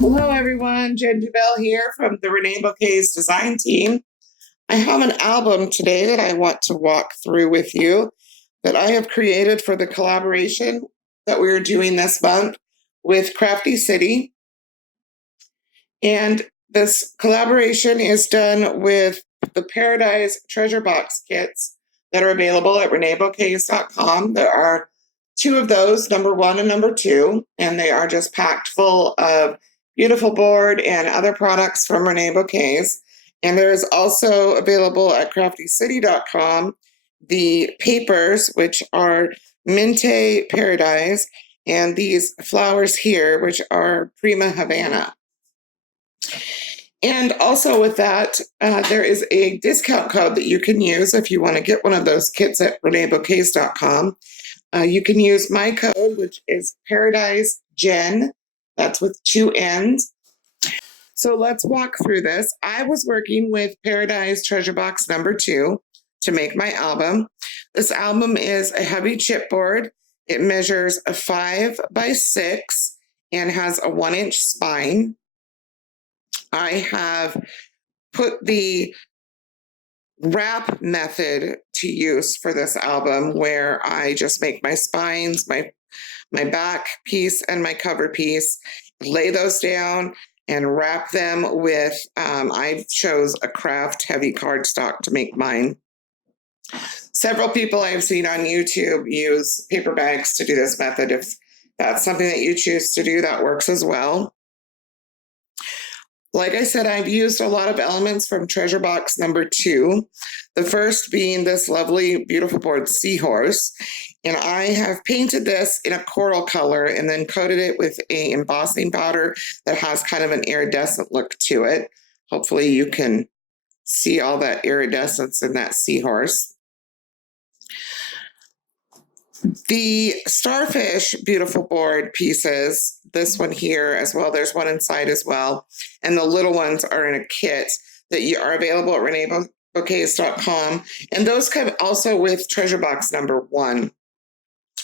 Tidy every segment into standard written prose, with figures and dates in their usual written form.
Hello everyone, Jenn DuBell here from the ReneaBouquets design team. I have an album today that I want to walk through with you that I have created for the collaboration that we're doing this month with Crafty City. And this collaboration is done with the Paradise Treasure Box kits that are available at ReneaBouquets.com. There are two of those, number 1 and number 2, and they are just packed full of beautiful board and other products from ReneaBouquets. And there is also available at CraftyCity.com the papers, which are Minte Paradise, and these flowers here, which are Prima Havana. And also with that, there is a discount code that you can use if you want to get one of those kits at ReneaBouquets.com. You can use my code, which is Paradise Jenn. That's with 2 N's. So let's walk through this. I was working with Paradise Treasure Box number 2 to make my album. This album is a heavy chipboard. It measures a 5 by 6 and has a 1-inch spine. I have put the wrap method to use for this album, where I just make my spines, my back piece and my cover piece, lay those down and wrap them with, I chose a craft heavy cardstock to make mine. Several people I've seen on YouTube use paper bags to do this method. If that's something that you choose to do, that works as well. Like I said, I've used a lot of elements from Treasure Box number 2. The first being this lovely, beautiful board Seahorse. And I have painted this in a coral color and then coated it with a embossing powder that has kind of an iridescent look to it. Hopefully you can see all that iridescence in that seahorse. The starfish beautiful board pieces, this one here as well, there's one inside as well, and the little ones are in a kit that are available at ReneaBouquets.com, and those come also with Treasure Box number 1.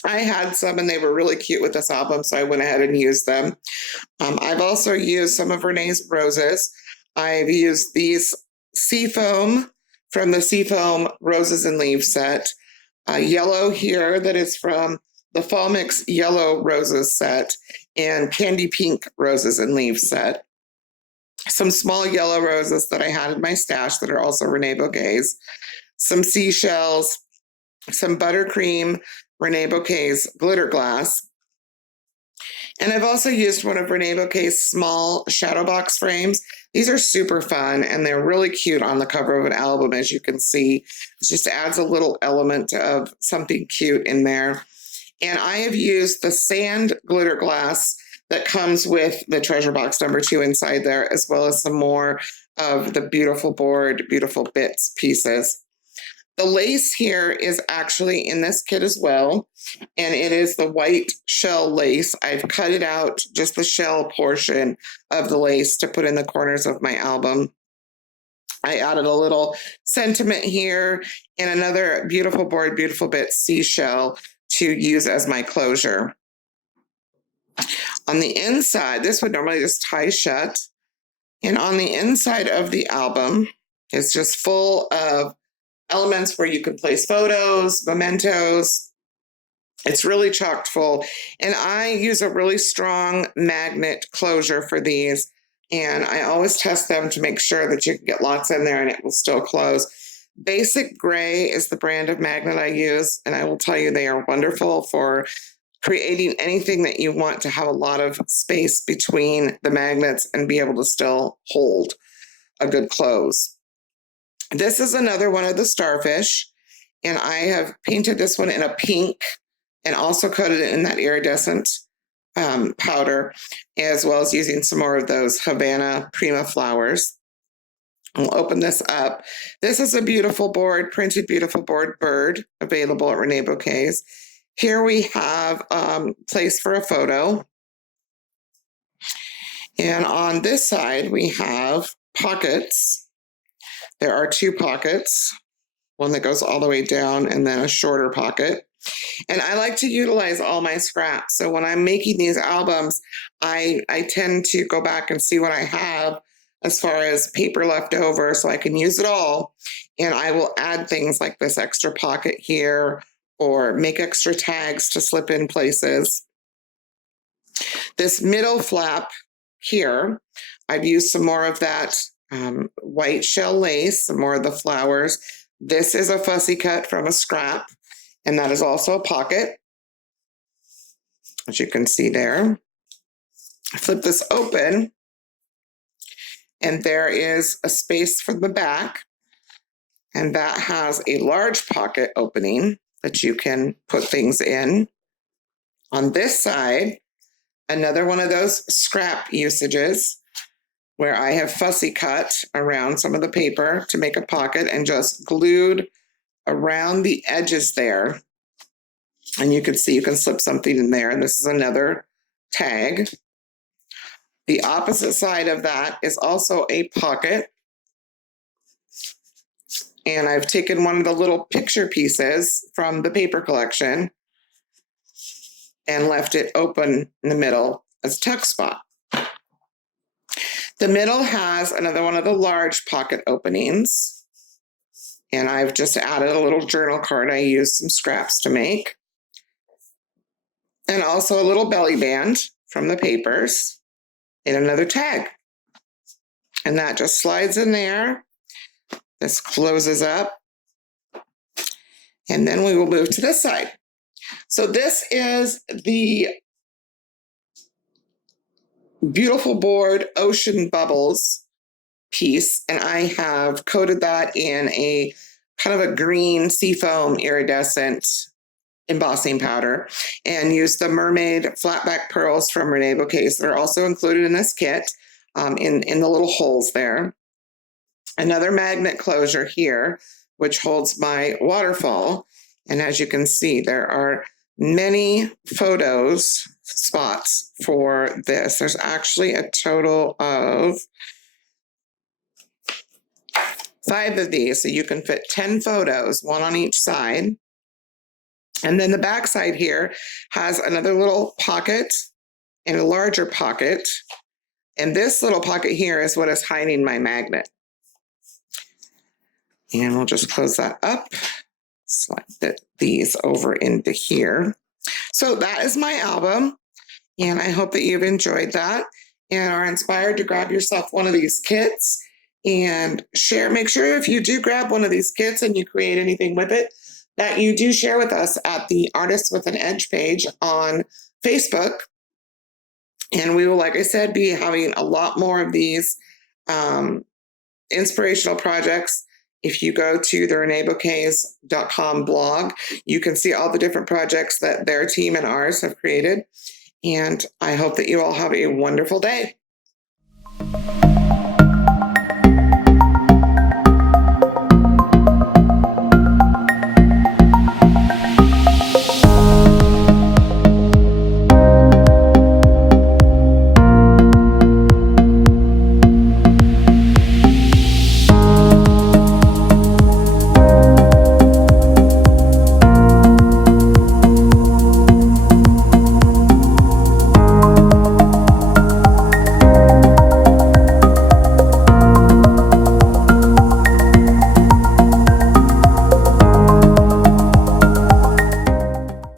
I had some and they were really cute with this album, so I went ahead and used them. I've also used some of Renee's roses. I've used these Seafoam from the Seafoam Roses and Leaves set. Yellow here that is from the Fall Mix Yellow Roses set and Candy Pink Roses and Leaves set. Some small yellow roses that I had in my stash that are also ReneaBouquets. Some seashells, some buttercream ReneaBouquets glitter glass. And I've also used one of ReneaBouquets' small shadow box frames. These are super fun and they're really cute on the cover of an album, as you can see. It just adds a little element of something cute in there. And I have used the sand glitter glass that comes with the Treasure Box number 2 inside there, as well as some more of the beautiful board, beautiful bits pieces. The lace here is actually in this kit as well, and it is the white shell lace. I've cut it out, just the shell portion of the lace, to put in the corners of my album. I added a little sentiment here and another beautiful board, beautiful bit seashell to use as my closure. On the inside, this would normally just tie shut, and on the inside of the album is just full of elements where you can place photos, mementos. It's really chock full. And I use a really strong magnet closure for these. And I always test them to make sure that you can get lots in there and it will still close. Basic Gray is the brand of magnet I use. And I will tell you, they are wonderful for creating anything that you want to have a lot of space between the magnets and be able to still hold a good close. This is another one of the starfish, and I have painted this one in a pink and also coated it in that iridescent powder, as well as using some more of those Havana Prima flowers. I'll open this up. This is a beautiful board, printed beautiful board bird, available at ReneaBouquets. Here we have place for a photo. And on this side, we have pockets. There are 2 pockets, one that goes all the way down and then a shorter pocket. And I like to utilize all my scraps. So when I'm making these albums, I tend to go back and see what I have as far as paper left over so I can use it all. And I will add things like this extra pocket here or make extra tags to slip in places. This middle flap here, I've used some more of that white shell lace, some more of the flowers. This is a fussy cut from a scrap, and that is also a pocket, as you can see there. Flip this open, and there is a space for the back, and that has a large pocket opening that you can put things in. On this side, another one of those scrap usages where I have fussy cut around some of the paper to make a pocket and just glued around the edges there. And you can see you can slip something in there. And this is another tag. The opposite side of that is also a pocket. And I've taken one of the little picture pieces from the paper collection and left it open in the middle as a tuck spot. The middle has another one of the large pocket openings. And I've just added a little journal card I used some scraps to make. And also a little belly band from the papers and another tag. And that just slides in there. This closes up. And then we will move to this side. So this is the Beautiful Board Ocean Bubbles piece, and I have coated that in a kind of a green seafoam iridescent embossing powder and used the mermaid flatback pearls from ReneaBouquets that are also included in this kit in the little holes there. Another magnet closure here, which holds my waterfall. And as you can see, there are many photos spots for this. There's actually a total of 5 of these, so you can fit 10 photos, one on each side. And then the back side here has another little pocket and a larger pocket. And this little pocket here is what is hiding my magnet. And we'll just close that up, slide these over into here. So that is my album, and I hope that you've enjoyed that and are inspired to grab yourself one of these kits and share. Make sure if you do grab one of these kits and you create anything with it, that you do share with us at the Artists with an Edge page on Facebook. And we will, like I said, be having a lot more of these inspirational projects. If you go to the ReneaBouquets.com blog, you can see all the different projects that their team and ours have created. And I hope that you all have a wonderful day.